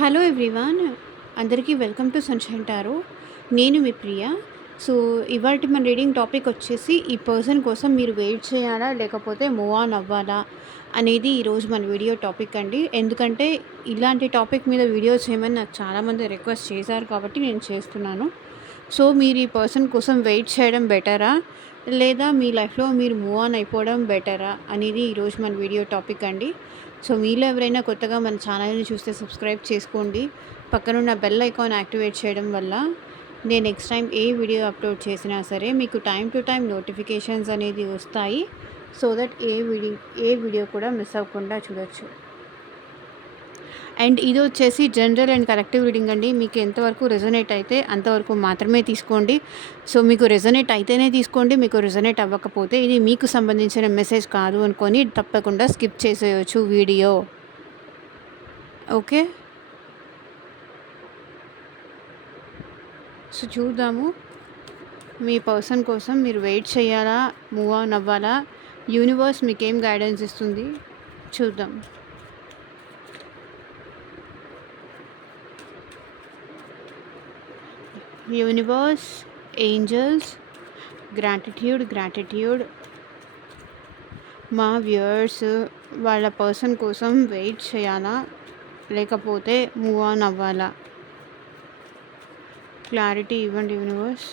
Hello everyone, అందరికీ welcome to sunshine tarot. నేను మీ ప్రియ. So, ఇవాల్టి మన రీడింగ్ టాపిక్ వచ్చేసి ఈ పర్సన్ కోసం మీరు వెయిట్ చేయాలా? లేకపోతే మూవ్ ఆన్ అవ్వాలా? అనేది ఈరోజు మన వీడియో టాపిక్ అండి. ఎందుకంటే ఇలాంటి టాపిక్ మీద వీడియో చేయమని నాకు చాలామంది రిక్వెస్ట్ చేశారు కాబట్టి నేను చేస్తున్నాను. సో, మీరు ఈ పర్సన్ కోసం వెయిట్ చేయడం బెటరా? లేదా మీ లైఫ్‌లో మీరు మూవ్ ఆన్ అయిపోవడం బెటరా? అనేది ఈరోజు మన వీడియో టాపిక్ అండి. సో, మీలో ఎవరైనా కొత్తగా మన ఛానల్‌ని చూస్తే సబ్స్క్రైబ్ చేసుకోండి. పక్కనున్న బెల్ ఐకాన్ యాక్టివేట్ చేయడం వల్ల నేను నెక్స్ట్ టైం ఏ వీడియో అప్లోడ్ చేసినా సరే మీకు టైం టు టైం నోటిఫికేషన్స్ అనేది వస్తాయి. సో దట్ ఏ వీడియో కూడా మిస్ అవ్వకుండా చూడొచ్చు. అండ్ ఇది వచ్చేసి జనరల్ అండ్ కలెక్టివ్ రీడింగ్ అండి. మీకు ఎంతవరకు రెజొనేట్ అయితే అంతవరకు మాత్రమే తీసుకోండి. సో, మీకు రెజొనేట్ అయితేనే తీసుకోండి. మీకు రెజొనేట్ అవ్వకపోతే ఇది మీకు సంబంధించిన మెసేజ్ కాదు అనుకొని తప్పకుండా స్కిప్ చేసేయొచ్చు వీడియో. ఓకే. సో, చూద్దాము మీ పర్సన్ కోసం మీరు వెయిట్ చేయాలా? మూవ్ ఆన్ అవ్వాలా? యూనివర్స్ మీకేం గైడెన్స్ ఇస్తుంది చూద్దాం. Universe, angels, gratitude. మా వ్యూయర్స్ వాళ్ళ పర్సన్ కోసం వెయిట్ చేయాలా? లేకపోతే మూవ్ ఆన్ అవ్వాలా? క్లారిటీ ఇవ్వండి యూనివర్స్.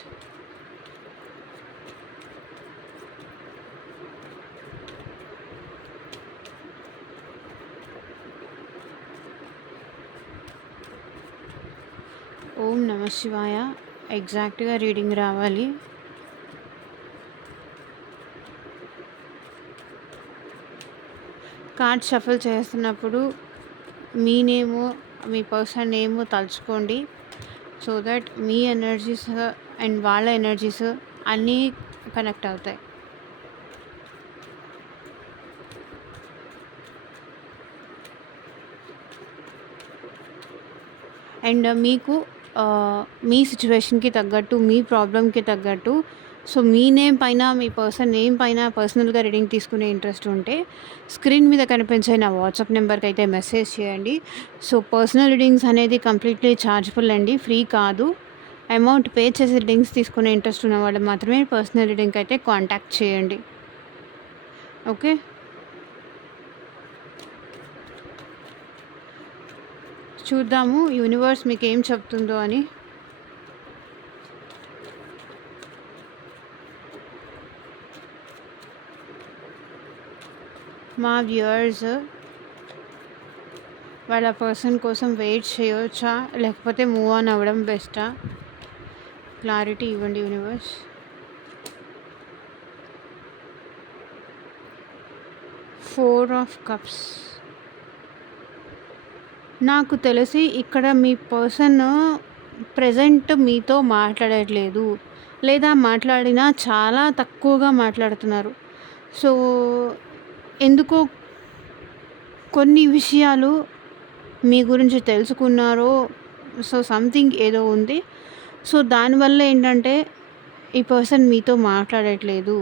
ఓం నమ శివాయ. ఎగ్జాక్ట్గా రీడింగ్ రావాలి. కార్డ్ షఫల్ చేస్తున్నప్పుడు మీ నేము, మీ పర్సన్ నేము తలుచుకోండి. సో దట్ మీ ఎనర్జీస్ అండ్ వాళ్ళ ఎనర్జీస్ అన్నీ కనెక్ట్ అవుతాయి. అండ్ మీకు మీ సిచ్యువేషన్కి తగ్గట్టు, మీ ప్రాబ్లంకి తగ్గట్టు, సో మీ నేమ్ పైన, మీ పర్సన్ నేమ్ పైన పర్సనల్గా రీడింగ్ తీసుకునే ఇంట్రెస్ట్ ఉంటే స్క్రీన్ మీద కనిపించే నా వాట్సాప్ నెంబర్కి అయితే మెసేజ్ చేయండి. సో, పర్సనల్ రీడింగ్స్ అనేది కంప్లీట్లీ ఛార్జబుల్ అండి, ఫ్రీ కాదు. అమౌంట్ పే చేసి రీడింగ్స్ తీసుకునే ఇంట్రెస్ట్ ఉన్న వాళ్ళు మాత్రమే పర్సనల్ రీడింగ్కి అయితే కాంటాక్ట్ చేయండి. ఓకే. చూద్దాము యూనివర్స్ మీకు ఏం చెప్తుందో అని. మా వ్యూయర్స్ వాళ్ళ పర్సన్ కోసం వెయిట్ చేయవచ్చా? లేకపోతే మూవ్ ఆన్ అవ్వడం బెస్టా? క్లారిటీ ఇవ్వండి యూనివర్స్. Four of cups. నాకు తెలిసి ఇక్కడ మీ పర్సన్ ప్రెజెంట్ మీతో మాట్లాడట్లేదు, లేదా మాట్లాడినా చాలా తక్కువగా మాట్లాడుతున్నారు. సో, ఎందుకో కొన్ని విషయాలు మీ గురించి తెలుసుకున్నారో, సో సంథింగ్ ఏదో ఉంది. సో, దానివల్ల ఏంటంటే ఈ పర్సన్ మీతో మాట్లాడట్లేదు.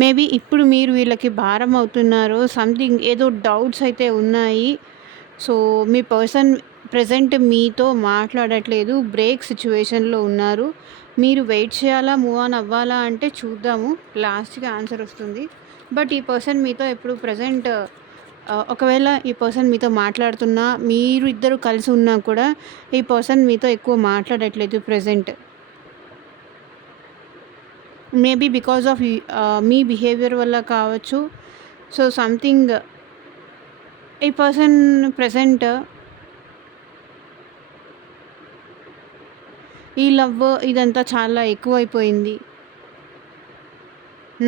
మేబీ ఇప్పుడు మీరు వీళ్ళకి భారం అవుతున్నారో, సంథింగ్ ఏదో డౌట్స్ అయితే ఉన్నాయి. సో, మీ పర్సన్ ప్రెజెంట్ మీతో మాట్లాడట్లేదు, బ్రేక్ సిచ్యువేషన్లో ఉన్నారు. మీరు వెయిట్ చేయాలా, మూవ్ ఆన్ అవ్వాలా అంటే చూద్దాము, లాస్ట్‌కి ఆన్సర్ వస్తుంది. బట్ ఈ పర్సన్ మీతో ఇప్పుడు ప్రెజెంట్ ఒకవేళ ఈ పర్సన్ మీతో మాట్లాడుతున్నా, మీరు ఇద్దరు కలిసి ఉన్నా కూడా ఈ పర్సన్ మీతో ఎక్కువ మాట్లాడట్లేదు present. Maybe because of me behaviour వల్ల కావచ్చు. సో, సంథింగ్ ఈ పర్సన్ ప్రెజెంట్ ఈ లవ్ ఇదంతా చాలా ఎక్కువైపోయింది.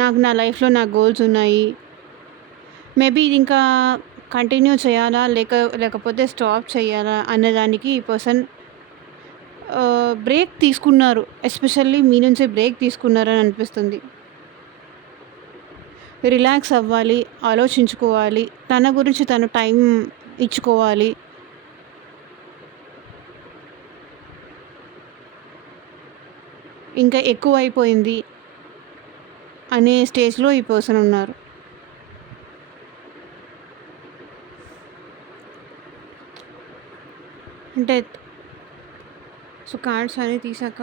నా లైఫ్‌లో నా గోల్స్ ఉన్నాయి. మేబీ ఇది ఇంకా కంటిన్యూ చేయాలా, లేకపోతే స్టాప్ చేయాలా అన్నదానికి ఈ పర్సన్ బ్రేక్ తీసుకున్నారు. ఎస్పెషల్లీ మీ నుంచి బ్రేక్ తీసుకున్నారని అనిపిస్తుంది. రిలాక్స్ అవ్వాలి, ఆలోచించుకోవాలి, తన గురించి తను టైం ఇచ్చుకోవాలి. ఇంకా ఎక్కువైపోయింది అనే స్టేజ్లో ఈ పర్సన్ ఉన్నారు. డెత్. సో కార్డ్స్ అన్నీ తీసాక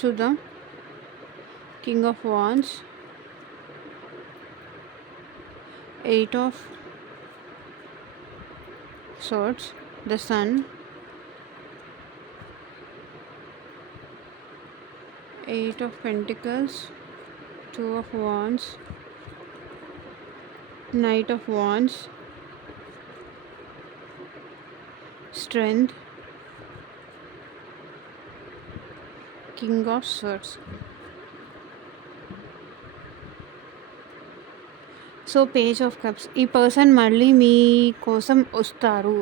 చూద్దాం. King of wands, 8 of swords, the sun, 8 of pentacles, 2 of wands, knight of wands, strength, king of swords. So page of cups. ఈ పర్సన్ మళ్ళీ మీ కోసం వస్తారు.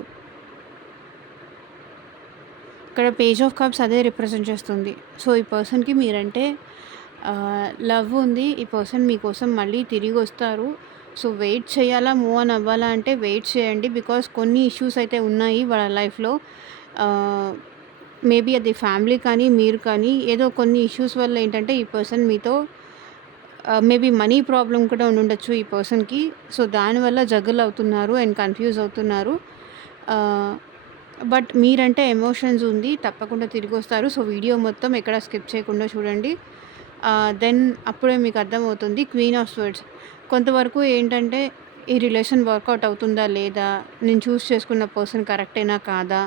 ఇక్కడ పేజ్ ఆఫ్ కప్స్ అదే రిప్రజెంట్ చేస్తుంది. సో ఈ పర్సన్కి మీరంటే లవ్ ఉంది. ఈ పర్సన్ మీకోసం మళ్ళీ తిరిగి వస్తారు. సో వెయిట్ చేయాలా, మూవ్ ఆన్ అవ్వాలా అంటే వెయిట్ చేయండి. బికాస్ కొన్ని ఇష్యూస్ అయితే ఉన్నాయి వాళ్ళ లైఫ్లో. మేబీ అది ఫ్యామిలీ కానీ మీరు కానీ ఏదో కొన్ని ఇష్యూస్ వల్ల ఏంటంటే ఈ పర్సన్ మీతో మేబీ మనీ ప్రాబ్లం కూడా ఉండుండొచ్చు ఈ పర్సన్కి. సో దానివల్ల జగల్ అవుతున్నారు అండ్ కన్ఫ్యూజ్ అవుతున్నారు. బట్ మీరంటే ఎమోషన్స్ ఉంది, తప్పకుండా తిరిగి వస్తారు. సో వీడియో మొత్తం ఎక్కడ స్కిప్ చేయకుండా చూడండి. దెన్ అప్పుడే మీకు అర్థమవుతుంది. Queen of swords. కొంతవరకు ఏంటంటే ఈ రిలేషన్ వర్కౌట్ అవుతుందా లేదా, నేను చూస్ చేసుకున్న పర్సన్ కరెక్టేనా కాదా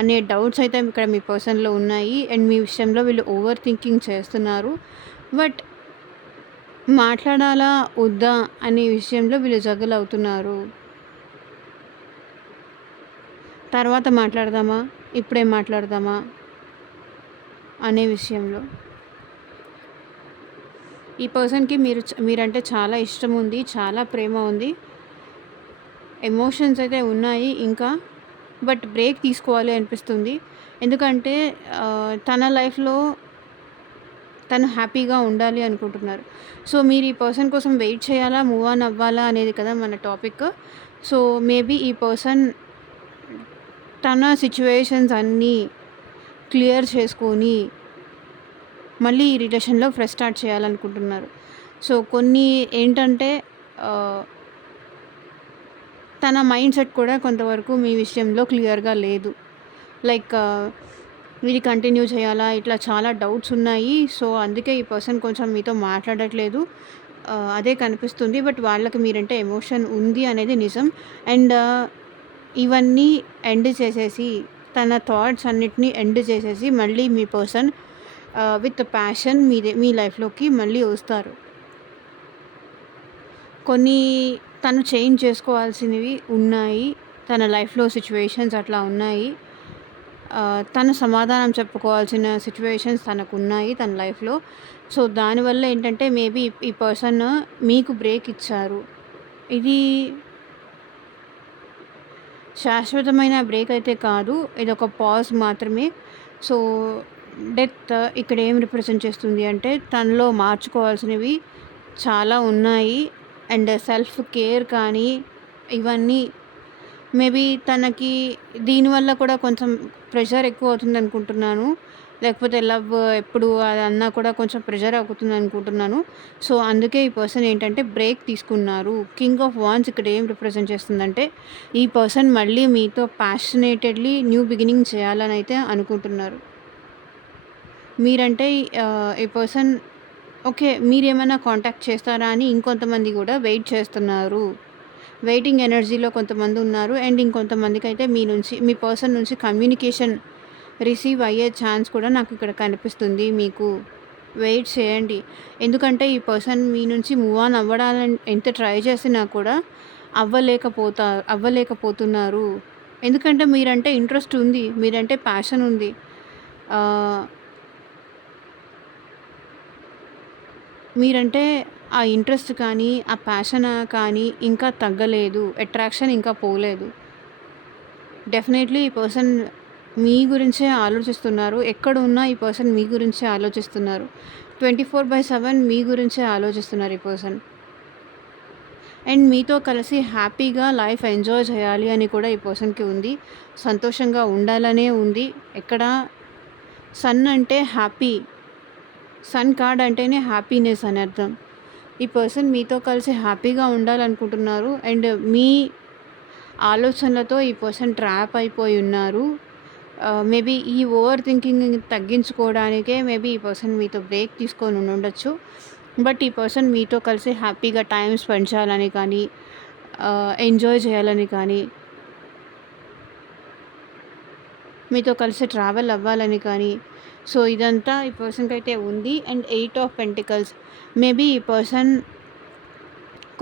అనే డౌట్స్ అయితే ఇక్కడ మీ పర్సన్లో ఉన్నాయి. అండ్ మీ విషయంలో వీళ్ళు ఓవర్ థింకింగ్ చేస్తున్నారు. బట్ మాట్లాడాలా వద్దా అనే విషయంలో వీళ్ళు జగల్ అవుతున్నారు. తర్వాత మాట్లాడదామా, ఇప్పుడే మాట్లాడదామా అనే విషయంలో ఈ పర్సన్కి మీరంటే చాలా ఇష్టం ఉంది, చాలా ప్రేమ ఉంది, ఎమోషన్స్ అయితే ఉన్నాయి ఇంకా. బట్ బ్రేక్ తీసుకోవాలి అనిపిస్తుంది. ఎందుకంటే తన లైఫ్లో తను హ్యాపీగా ఉండాలి అనుకుంటున్నారు. సో మీరు ఈ పర్సన్ కోసం వెయిట్ చేయాలా, మూవ్ ఆన్ అవ్వాలా అనేది కదా మన టాపిక్. సో మేబీ ఈ పర్సన్ తన సిచ్యువేషన్స్ అన్నీ క్లియర్ చేసుకొని మళ్ళీ ఈ రిలేషన్లో ఫ్రెష్ స్టార్ట్ చేయాలనుకుంటున్నారు. సో కొన్ని ఏంటంటే తన మైండ్ సెట్ కూడా కొంతవరకు మీ విషయంలో క్లియర్గా లేదు. లైక్ ఇది కంటిన్యూ చేయాలా, ఇట్లా చాలా డౌట్స్ ఉన్నాయి. సో అందుకే ఈ పర్సన్ కొంచెం మీతో మాట్లాడట్లేదు, అదే కనిపిస్తుంది. బట్ వాళ్ళకి మీరంటే ఎమోషన్ ఉంది అనేది నిజం. అండ్ ఇవన్నీ ఎండ్ చేసేసి, తన థాట్స్ అన్నిటినీ ఎండ్ చేసేసి మళ్ళీ మీ పర్సన్ విత్ ప్యాషన్ మీ లైఫ్లోకి మళ్ళీ వస్తారు. కొన్ని తను చేంజ్ చేసుకోవాల్సినవి ఉన్నాయి, తన లైఫ్లో సిచ్యువేషన్స్ అట్లా ఉన్నాయి. తను సమాధానం చెప్పుకోవాల్సిన సిచ్యువేషన్స్ తనకున్నాయి తన లైఫ్లో. సో దానివల్ల ఏంటంటే మేబీ ఈ పర్సన్ మీకు బ్రేక్ ఇచ్చారు. ఇది శాశ్వతమైన బ్రేక్ అయితే కాదు, ఇది ఒక పాజ్ మాత్రమే. సో డెత్ ఇక్కడ ఏం రిప్రజెంట్ చేస్తుంది అంటే తనలో మార్చుకోవాల్సినవి చాలా ఉన్నాయి. అండ్ సెల్ఫ్ కేర్ కానీ ఇవన్నీ మేబీ తనకి దీనివల్ల కూడా కొంచెం ప్రెషర్ ఎక్కువ అవుతుంది అనుకుంటున్నాను. లేకపోతే లవ్ ఎప్పుడు అది అన్నా కూడా కొంచెం ప్రెషర్ అవుతుంది అనుకుంటున్నాను. సో అందుకే ఈ పర్సన్ ఏంటంటే బ్రేక్ తీసుకున్నారు. కింగ్ ఆఫ్ వాన్స్ ఇక్కడ ఏం రిప్రజెంట్ చేస్తుందంటే ఈ పర్సన్ మళ్ళీ మీతో ప్యాషనేటెడ్లీ న్యూ బిగినింగ్ చేయాలని అయితే అనుకుంటున్నారు. మీరంటే ఈ పర్సన్ ఓకే మీరేమైనా కాంటాక్ట్ చేస్తారా అని ఇంకొంతమంది కూడా వెయిట్ చేస్తున్నారు. వెయిటింగ్ ఎనర్జీలో కొంతమంది ఉన్నారు. అండ్ ఇంకొంతమందికి అయితే మీ పర్సన్ నుంచి కమ్యూనికేషన్ రిసీవ్ అయ్యే ఛాన్స్ కూడా నాకు ఇక్కడ కనిపిస్తుంది. మీకు వెయిట్ చేయండి. ఎందుకంటే ఈ పర్సన్ మీ నుంచి మూవ్ ఆన్ అవ్వడాలని ఎంత ట్రై చేసినా కూడా అవ్వలేకపోతున్నారు. ఎందుకంటే మీరంటే ఇంట్రెస్ట్ ఉంది, మీరంటే ప్యాషన్ ఉంది. మీరంటే ఆ ఇంట్రెస్ట్ కానీ ఆ ప్యాషన్ కానీ ఇంకా తగ్గలేదు, అట్రాక్షన్ ఇంకా పోలేదు. డెఫినెట్లీ ఈ పర్సన్ మీ గురించే ఆలోచిస్తున్నారు. ఎక్కడ ఉన్నా ఈ పర్సన్ మీ గురించే ఆలోచిస్తున్నారు. 24/7 మీ గురించే ఆలోచిస్తున్నారు ఈ పర్సన్. అండ్ మీతో కలిసి హ్యాపీగా లైఫ్ ఎంజాయ్ చేయాలి అని కూడా ఈ పర్సన్కి ఉంది. సంతోషంగా ఉండాలనే ఉంది. ఎక్కడ సన్ అంటే హ్యాపీ, సన్ కార్డ్ అంటేనే హ్యాపీనెస్ అని అర్థం. ఈ పర్సన్ మీతో కలిసి హ్యాపీగా ఉండాలనుకుంటున్నారు. అండ్ ఆలోచనలతో ఈ పర్సన్ ట్రాప్ అయిపోయి ఉన్నారు. మేబీ ఈ ఓవర్ థింకింగ్‌ని తగ్గించుకోవడానికే మేబీ ఈ పర్సన్ మీతో బ్రేక్ తీసుకొని ఉండుండొచ్చు. బట్ ఈ పర్సన్ మీతో కలిసి హ్యాపీగా టైమ్ స్పెండ్ చేయాలని కానీ, ఎంజాయ్ చేయాలని కానీ, మీతో కలిసి ట్రావెల్ అవ్వాలని కానీ, సో ఇదంతా ఈ పర్సన్‌కైతే ఉంది. అండ్ 8 ఆఫ్ పెంటికల్స్ మేబీ ఈ పర్సన్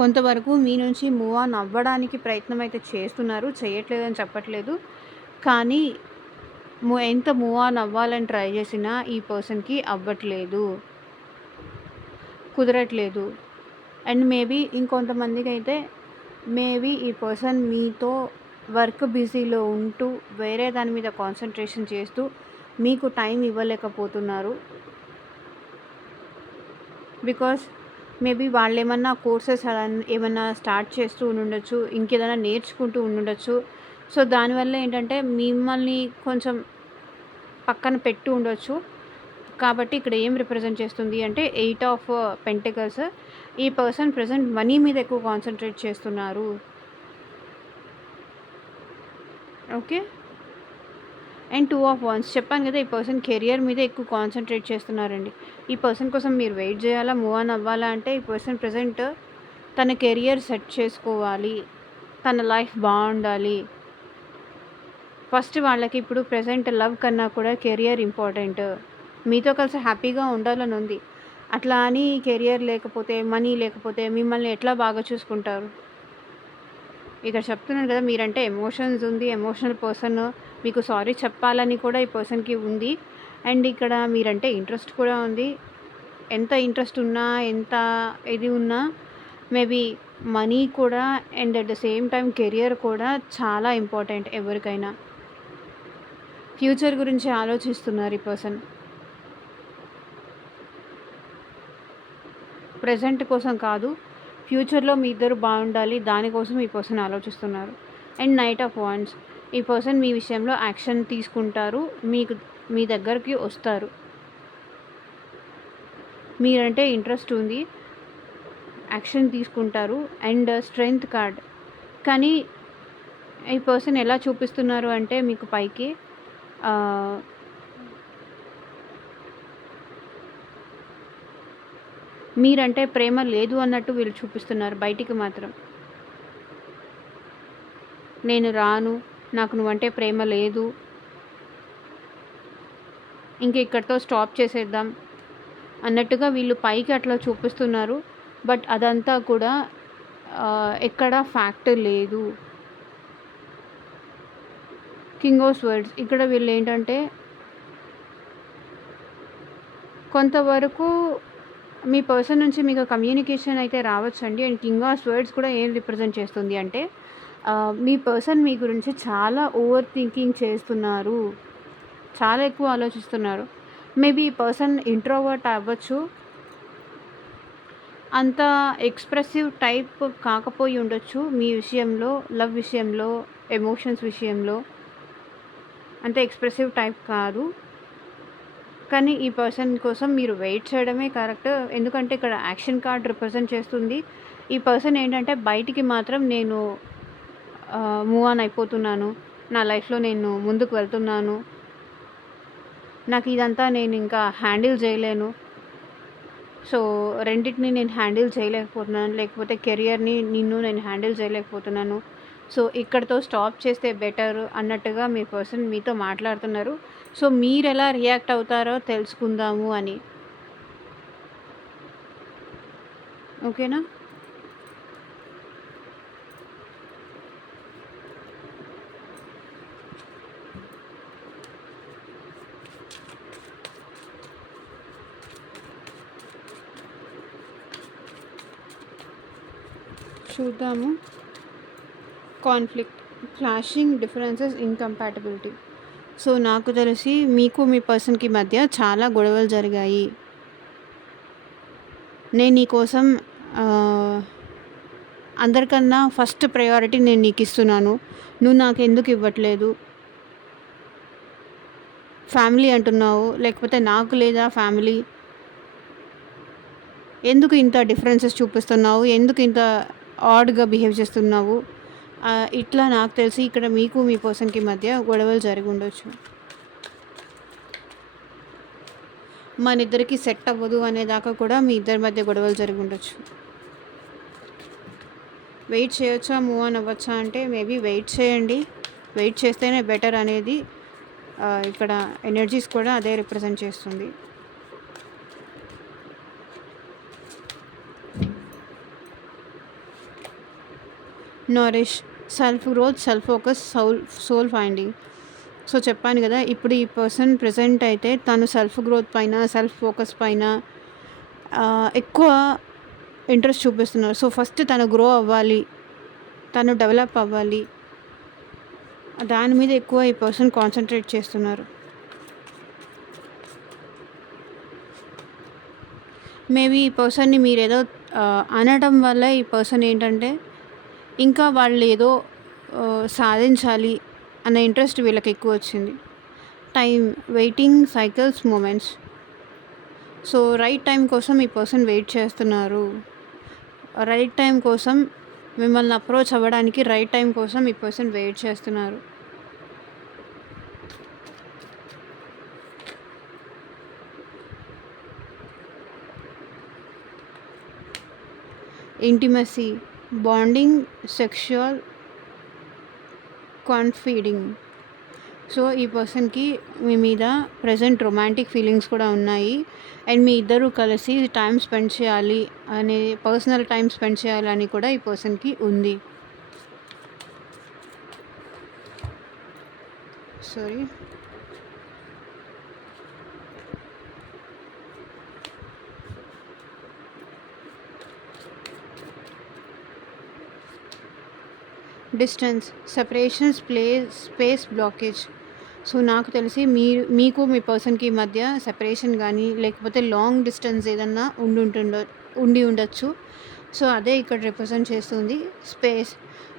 కొంతవరకు మీ నుంచి మూవ్ ఆన్ అవ్వడానికి ప్రయత్నం అయితే చేస్తున్నారు. చేయట్లేదని చెప్పట్లేదు. కానీ ఎంత మూవ్ ఆన్ అవ్వాలని ట్రై చేసినా ఈ పర్సన్‌కి అవ్వట్లేదు. కుదరట్లేదు. అండ్ మేబీ ఇంకొంతమందికైతే మేబీ ఈ పర్సన్ మీతో వర్క్ బిజీలో ఉంటూ వేరే దాని మీద కాన్సంట్రేషన్ చేస్తూ మీకు టైం ఇవ్వలేకపోతున్నారు. బికాస్ మేబీ వాళ్ళేమన్నా కోర్సెస్ అలా ఏమన్నా స్టార్ట్ చేస్తూ ఉండుండొచ్చు. ఇంకేదైనా నేర్చుకుంటూ ఉండుండొచ్చు. సో దానివల్ల ఏంటంటే మిమ్మల్ని కొంచెం పక్కన పెట్టి ఉండొచ్చు. కాబట్టి ఇక్కడ ఏం రిప్రజెంట్ చేస్తుంది అంటే 8 ఆఫ్ పెంటికల్స్. ఈ పర్సన్ ప్రెజెంట్ మనీ మీద ఎక్కువ కాన్సంట్రేట్ చేస్తున్నారు. ఓకే. అండ్ 2 ఆఫ్ వాండ్స్ చెప్పాను కదా, ఈ పర్సన్ కెరియర్ మీద ఎక్కువ కాన్సంట్రేట్ చేస్తున్నారండి. ఈ పర్సన్ కోసం మీరు వెయిట్ చేయాలా, మూవ్ ఆన్ అవ్వాలా అంటే ఈ పర్సన్ ప్రెజెంట్ తన కెరియర్ సెట్ చేసుకోవాలి, తన లైఫ్ బాగుండాలి. ఫస్ట్ వాళ్ళకి ఇప్పుడు ప్రెజెంట్ లవ్ కన్నా కూడా కెరియర్ ఇంపార్టెంట్. మీతో కలిసి హ్యాపీగా ఉండాలని ఉంది. అట్లా అని కెరియర్ లేకపోతే, మనీ లేకపోతే మిమ్మల్ని ఎట్లా బాగా చూసుకుంటారు? ఇక్కడ చెప్తున్నాను కదా, మీరంటే ఎమోషన్స్ ఉంది. Emotional person. మీకు సారీ చెప్పాలని కూడా ఈ పర్సన్‌కి ఉంది. అండ్ ఇక్కడ మీరంటే ఇంట్రెస్ట్ కూడా ఉంది. ఎంత ఇంట్రెస్ట్ ఉన్నా, ఎంత ఇది ఉన్నా మేబీ మనీ కూడా and at the same time career కూడా చాలా ఇంపార్టెంట్ ఎవరికైనా. ఫ్యూచర్ గురించి ఆలోచిస్తున్నారు ఈ పర్సన్. ప్రెజెంట్ కోసం కాదు, ఫ్యూచర్లో మీ ఇద్దరు బాగుండాలి, దానికోసం ఈ పర్సన్ ఆలోచిస్తున్నారు. అండ్ నైట్ ఆఫ్ వాండ్స్ ఈ పర్సన్ మీ విషయంలో యాక్షన్ తీసుకుంటారు. మీ దగ్గరికి వస్తారు. మీరంటే ఇంట్రెస్ట్ ఉంది, యాక్షన్ తీసుకుంటారు. And strength card. కానీ ఈ పర్సన్ ఎలా చూపిస్తున్నారు అంటే మీకు పైకి మీరంటే ప్రేమ లేదు అన్నట్టు వీళ్ళు చూపిస్తున్నారు బయటికి మాత్రం. నేను రాను, నాకు నువ్వంటే ప్రేమ లేదు, ఇంక ఇక్కడితో స్టాప్ చేసేద్దాం అన్నట్టుగా వీళ్ళు పైకి అట్లా చూపిస్తున్నారు. బట్ అదంతా కూడా ఎక్కడ ఫ్యాక్ట్ లేదు. కింగ్ ఆఫ్ స్వర్డ్స్ ఇక్కడ వీళ్ళు ఏంటంటే కొంతవరకు మీ పర్సన్ నుంచి మీకు కమ్యూనికేషన్ అయితే రావచ్చండి. అండ్ కింగ్ ఆఫ్ స్వర్డ్స్ కూడా ఏం రిప్రజెంట్ చేస్తుంది అంటే మీ పర్సన్ మీ గురించి చాలా ఓవర్ థింకింగ్ చేస్తున్నారు, చాలా ఎక్కువ ఆలోచిస్తున్నారు. మేబీ ఈ పర్సన్ ఇంట్రోవర్ట్ అవ్వచ్చు, అంత ఎక్స్ప్రెసివ్ టైప్ కాకపోయి ఉండొచ్చు. మీ విషయంలో, లవ్ విషయంలో, ఎమోషన్స్ విషయంలో అంత ఎక్స్ప్రెసివ్ టైప్ కాదు. కానీ ఈ పర్సన్ కోసం మీరు వెయిట్ చేయడమే కరెక్ట్. ఎందుకంటే ఇక్కడ యాక్షన్ కార్డ్ రిప్రజెంట్ చేస్తుంది. ఈ పర్సన్ ఏంటంటే బయటికి మాత్రం నేను మూవ్ ఆన్ అయిపోతున్నాను, నా లైఫ్లో నేను ముందుకు వెళ్తున్నాను, నాకు ఇదంతా నేను ఇంకా హ్యాండిల్ చేయలేను, సో రెండింటిని నేను హ్యాండిల్ చేయలేకపోతున్నాను, లేకపోతే కెరియర్ని నేను హ్యాండిల్ చేయలేకపోతున్నాను, సో ఇక్కడితో స్టాప్ చేస్తే బెటర్ అన్నట్టుగా మీ పర్సన్ మీతో మాట్లాడుతున్నారు. సో మీరు ఎలా రియాక్ట్ అవుతారో తెలుసుకుందాము అని. ఓకేనా? చూద్దాము. Conflict, clashing, differences, incompatibility. So నాకు తెలిసి మీకు మీ పర్సన్కి మధ్య చాలా గొడవలు జరిగాయి. నేను నీకోసం అందరికన్నా ఫస్ట్ ప్రయారిటీ నేను నీకు ఇస్తున్నాను, నువ్వు నాకు ఎందుకు ఇవ్వట్లేదు? ఫ్యామిలీ అంటున్నావు, లేకపోతే నాకు లేదా ఫ్యామిలీ? ఎందుకు ఇంత డిఫరెన్సెస్ చూపిస్తున్నావు? ఎందుకు ఇంత ఆడ్గా బిహేవ్ చేస్తున్నావు? ఇట్లా నాకు తెలిసి ఇక్కడ మీకు మీ పర్సన్‌కి మధ్య గొడవలు జరిగి ఉండొచ్చు. మనిద్దరికి సెట్ అవ్వదు అనేదాకా కూడా మీ ఇద్దరి మధ్య గొడవలు జరిగి ఉండొచ్చు. వెయిట్ చేయొచ్చా, మూవ్ ఆన్ అవ్వచ్చా అంటే మేబీ వెయిట్ చేయండి. వెయిట్ చేస్తేనే బెటర్ అనేది ఇక్కడ ఎనర్జీస్ కూడా అదే రిప్రజెంట్ చేస్తుంది. Nourish, self growth, self focus, soul finding. So చెప్పాను కదా, ఇప్పుడు ఈ పర్సన్ ప్రెజెంట్ అయితే తను సెల్ఫ్ గ్రోత్ పైన, సెల్ఫ్ ఫోకస్ పైన ఎక్కువ ఇంట్రెస్ట్ చూపిస్తున్నారు. సో ఫస్ట్ తను గ్రో అవ్వాలి, తను డెవలప్ అవ్వాలి, దాని మీద ఎక్కువ ఈ పర్సన్ కాన్సన్ట్రేట్ చేస్తున్నారు. మేబీ ఈ పర్సన్ని మీరు ఏదో అనడం వల్ల ఈ పర్సన్ ఏంటంటే ఇంకా వాళ్ళు ఏదో సాధించాలి అన్న ఇంట్రెస్ట్ వీళ్ళకి ఎక్కువ వచ్చింది. Time, waiting, cycles, moments. So right time కోసం ఈ పర్సన్ వెయిట్ చేస్తున్నారు. రైట్ టైం కోసం మిమ్మల్ని అప్రోచ్ అవ్వడానికి రైట్ టైం కోసం ఈ పర్సన్ వెయిట్ చేస్తున్నారు. Intimacy, bonding, sexual confiding. So ఈ పర్సన్కి మీ మీద ప్రజెంట్ రొమాంటిక్ ఫీలింగ్స్ కూడా ఉన్నాయి. అండ్ మీ ఇద్దరు కలిసి టైం స్పెండ్ చేయాలి అనే, పర్సనల్ టైం స్పెండ్ చేయాలని కూడా ఈ పర్సన్కి ఉంది. Sorry, distance, separations, space, blockage. So నాకు తెలిసి మీకు మీ పర్సన్కి మధ్య సెపరేషన్ కానీ లేకపోతే లాంగ్ డిస్టెన్స్ ఏదన్నా ఉండి ఉండొచ్చు. సో అదే ఇక్కడ రిప్రజెంట్ చేస్తుంది. స్పేస్,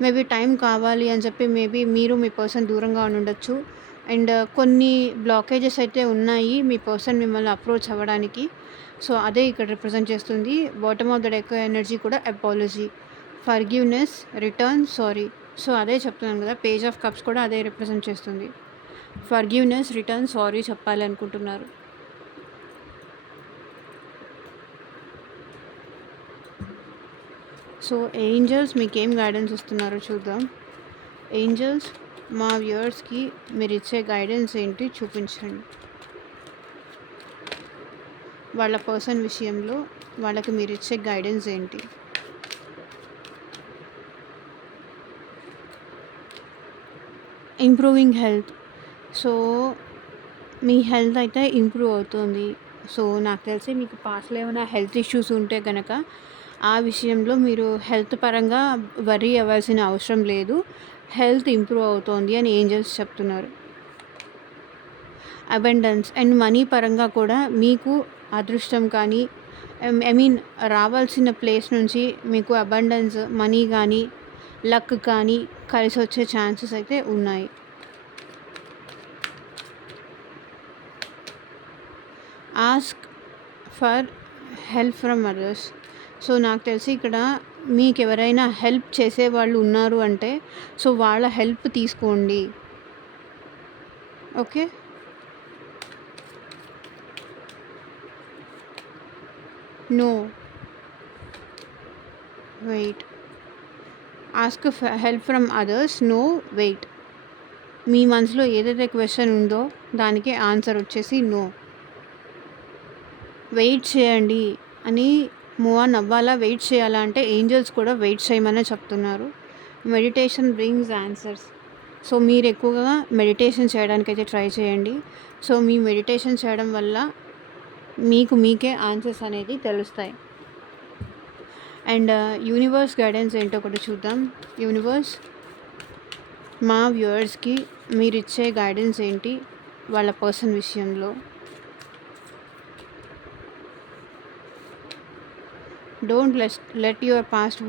మేబీ టైం కావాలి అని చెప్పి మేబీ మీరు మీ పర్సన్ దూరంగా ఉండొచ్చు. అండ్ కొన్ని బ్లాకేజెస్ అయితే ఉన్నాయి మీ పర్సన్ మిమ్మల్ని అప్రోచ్ అవ్వడానికి. సో అదే ఇక్కడ రిప్రజెంట్ చేస్తుంది. Bottom of the deck energy కూడా apology, forgiveness, return, sorry. So అదే చెప్తున్నాను కదా, పేజ్ ఆఫ్ కప్స్ కూడా అదే రిప్రజెంట్ చేస్తుంది. ఫర్గివ్నెస్, రిటర్న్, సారీ చెప్పాలి అనుకుంటున్నారు. సో ఏంజల్స్ మీకేం గైడెన్స్ ఇస్తున్నారో చూద్దాం. ఏంజల్స్, మా వ్యూవర్స్కి మీరు ఇచ్చే గైడెన్స్ ఏంటి చూపించండి. వాళ్ళ పర్సన్ విషయంలో వాళ్ళకి మీరు ఇచ్చే గైడెన్స్ ఏంటి? Improving health. సో మీ హెల్త్ అయితే ఇంప్రూవ్ అవుతుంది. సో నాకు తెలిసి మీకు పాస్ట్లో ఏమైనా హెల్త్ ఇష్యూస్ ఉంటే కనుక ఆ విషయంలో మీరు హెల్త్ పరంగా వర్రీ అవ్వాల్సిన అవసరం లేదు. హెల్త్ ఇంప్రూవ్ అవుతోంది అని ఏంజల్స్ చెప్తున్నారు. అబెండెన్స్ అండ్ మనీ పరంగా కూడా మీకు అదృష్టం కానీ, ఐ మీన్ రావాల్సిన ప్లేస్ నుంచి మీకు అబండెన్స్, మనీ కానీ, లక్ కానీ కలిసి వచ్చే ఛాన్సెస్ అయితే ఉన్నాయి. Ask for help from others. So నాకు తెలిసి ఇక్కడ మీకు ఎవరైనా హెల్ప్ చేసేవాళ్ళు ఉన్నారు అంటే సో వాళ్ళ హెల్ప్ తీసుకోండి. Okay, no, wait. Ask help from others, no, wait. మీ మనసులో ఏదైతే క్వశ్చన్ ఉందో దానికి ఆన్సర్ వచ్చేసి నో. వెయిట్ చేయండి అని, మూవ్ ఆన్ అవ్వాలా, వెయిట్ చేయాలా అంటే ఏంజల్స్ కూడా వెయిట్ చేయమనే చెప్తున్నారు. Meditation brings answers. సో మీరు ఎక్కువగా మెడిటేషన్ చేయడానికైతే ట్రై చేయండి. సో మీ మెడిటేషన్ చేయడం వల్ల మీకే ఆన్సర్స్ అనేది తెలుస్తాయి. అండ్ యూనివర్స్ గైడెన్స్ ఏంటో ఒకటి చూద్దాం. యూనివర్స్, మా వ్యూవర్స్కి మీరు ఇచ్చే గైడెన్స్ ఏంటి వాళ్ళ పర్సన్ విషయంలో? Don't let your past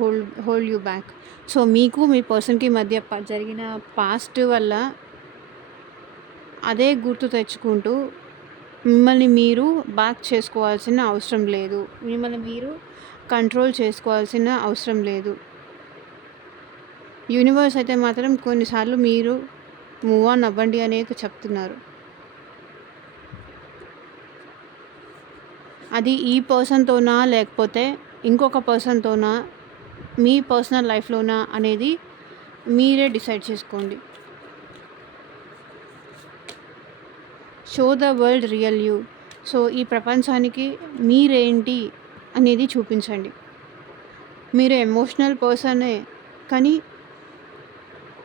hold you back. So మీకు మీ పర్సన్కి మధ్య జరిగిన పాస్ట్ వల్ల అదే గుర్తు తెచ్చుకుంటూ మిమ్మల్ని మీరు బ్యాక్ చేసుకోవాల్సిన అవసరం లేదు. మిమ్మల్ని మీరు కంట్రోల్ చేసుకోవాల్సిన అవసరం లేదు. యూనివర్స్ అయితే మాత్రం కొన్నిసార్లు మీరు మూవ్ ఆన్ అవ్వండి అనేది చెప్తున్నారు. అది ఈ పర్సన్‌తోనా లేకపోతే ఇంకొక పర్సన్‌తోనా, మీ పర్సనల్ లైఫ్‌లోనా అనేది మీరే డిసైడ్ చేసుకోండి. Show the world real you. So ఈ ప్రపంచానికి మీరేంటి అనేది చూపించండి. మీరు ఎమోషనల్ పర్సనే, కానీ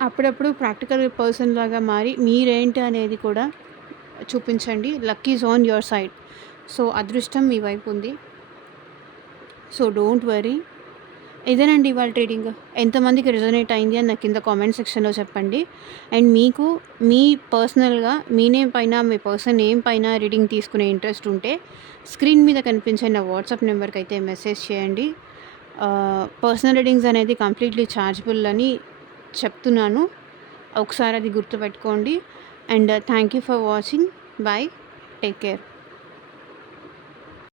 అప్పుడప్పుడు ప్రాక్టికల్ పర్సన్ లాగా మారి మీరేంటి అనేది కూడా చూపించండి. Luck is on your side. So అదృష్టం మీ వైపు ఉంది. So don't worry. ఇదేనండి ఇవాళ రీడింగ్. ఎంతమందికి రెజొనేట్ అయింది అని నాకు కింద కామెంట్ సెక్షన్లో చెప్పండి. అండ్ మీకు మీ పర్సనల్గా మీ నేమ్ పైన, మీ పర్సన్ నేమ్ పైన రీడింగ్ తీసుకునే ఇంట్రెస్ట్ ఉంటే స్క్రీన్ మీద కనిపించే నా వాట్సాప్ నెంబర్కి అయితే మెసేజ్ చేయండి. పర్సనల్ రీడింగ్స్ అనేది కంప్లీట్లీ ఛార్జబుల్ అని చెప్తున్నాను, ఒకసారి అది గుర్తుపెట్టుకోండి. And thank you for watching. Bye, take care.